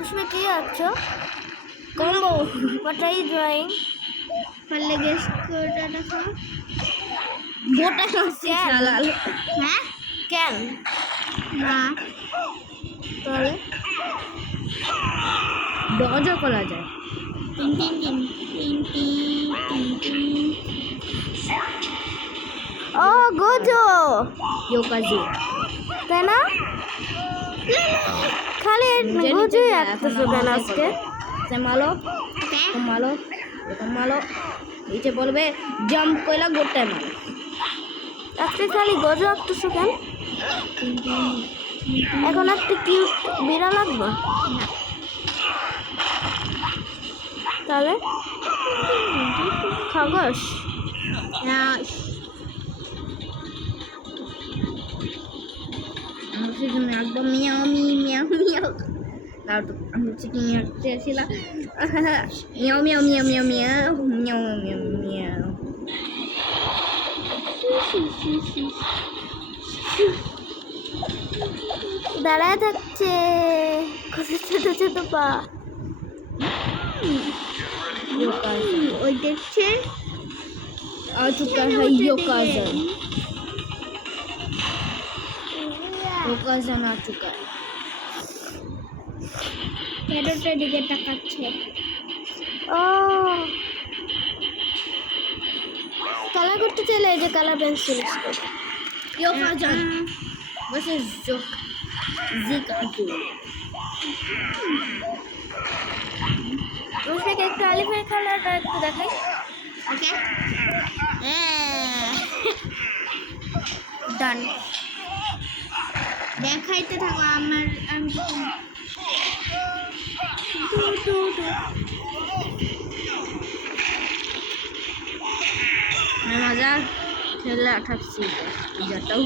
उसमें क्या अच्छा combo what are you drawing पहले गेस करता था बोटा से लाल हैं कैन ना তাহলে ডজও করা যায় তিন তিন তিন তিন তিন তিন ও গোজো ইয়োকাজু তাই না খালি গোজো আসতেছে কেন আজকে মালো মালো মালো নিচে বলবে জাম্প কইলা গোটায় মালো আজকে খালি গোজো আসতেছে কেন এখন একটা কিউট বিড়াল লাগবে তাহলে খরগোশ না আমি একদম মিয়াও মিয়াও মিয়াও তাও তো আমি চিকেন চেয়েছিলাম মিয়াও মিয়াও মিয়াও মিয়াও মিয়াও মিয়াও মিয়াও মিয়াও দাঁড়ায় থাকছে কত ছোট ছোট পা ওই দেখছে योकाजन आ चुका है कैरेटर दिखे ताकाচ্ছে ও কালার করতে চলে এই যে কালার পেন্সিল योकाजन versus জিকাজু उसमें एक एलिफेंट कलर একটু দেখাই ওকে ডান দেখাইতে থাকো আমার আমি মজা খেলা থাকছি যেটাও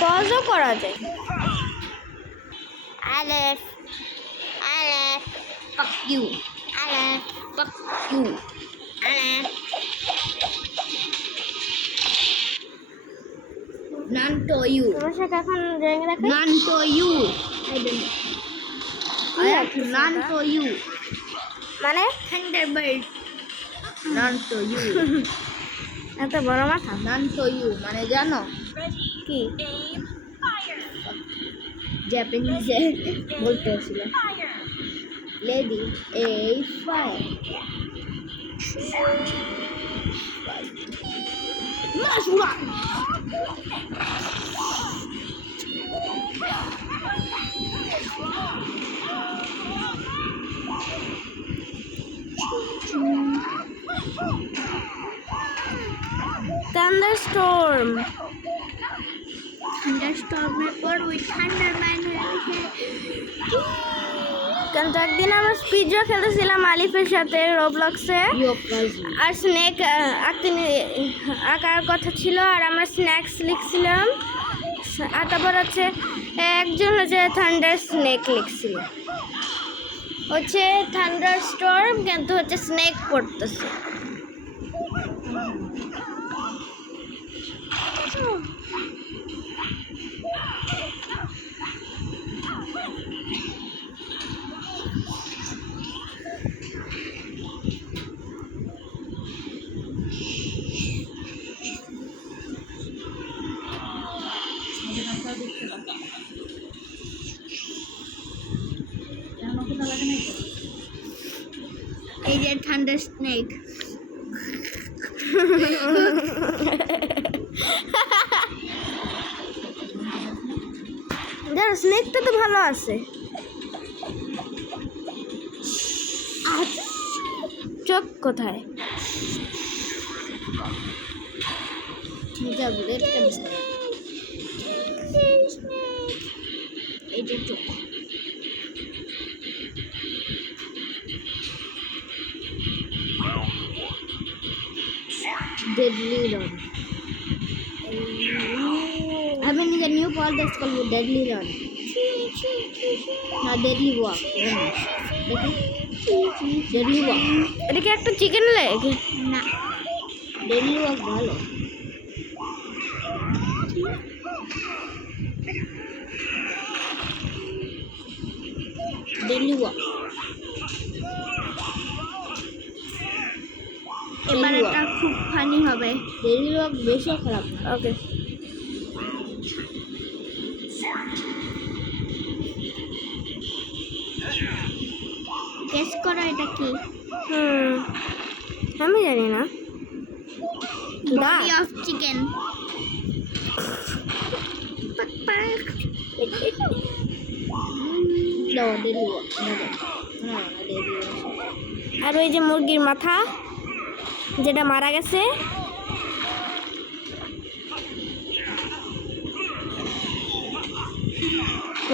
পজও করা যায় Alef Alef fuck you Alef fuck you Alef none to you তোমার সাথে এখন ড্রয়িং রাখা none to you I don't none to you মানে থান্ডারবার্ড none to you এত বড় মাথা none to you মানে জানো কি জাপানিজে বলতে ছিল লেডি এ ফায়ার মাশুরা thunderstorm thunderstorm-এর পর ওই থান্ডারম্যান হয়েছে কারণ একদিন আমরা স্পিডও খেলতেছিলাম আলিফের সাথে রোবলক্সে আর স্নেক আঁকার কথা ছিল আর আমরা স্ন্যাক্স লিখছিলাম আর তারপর হচ্ছে একজন হচ্ছে থান্ডার স্নেক লিখছিল হচ্ছে থান্ডার স্টর্ম কিন্তু হচ্ছে স্নেক পড়তেছে এই যে থান্ডার স্নেক যার স্নেকটা তো ভালো আছে চোখ কোথায় এই যে চোখ deadly run. Having a new ball that's called deadly run. Not deadly walk. Deadly walk. এটা কি একটা চিকেন লেগ? না, deadly walk ভালো। deadly walk। এবার এটা খুব ফানি হবে। deadly walk বেশি খারাপ না। ওকে, গেস করো এটা কি? আমি জানি না। Body of chicken. No, deadly walk। No, deadly walk। আর ওই যে মুরগির মাথা যেটা মারা গেছে,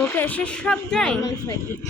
ওকে সে সব যায়। Normal fight with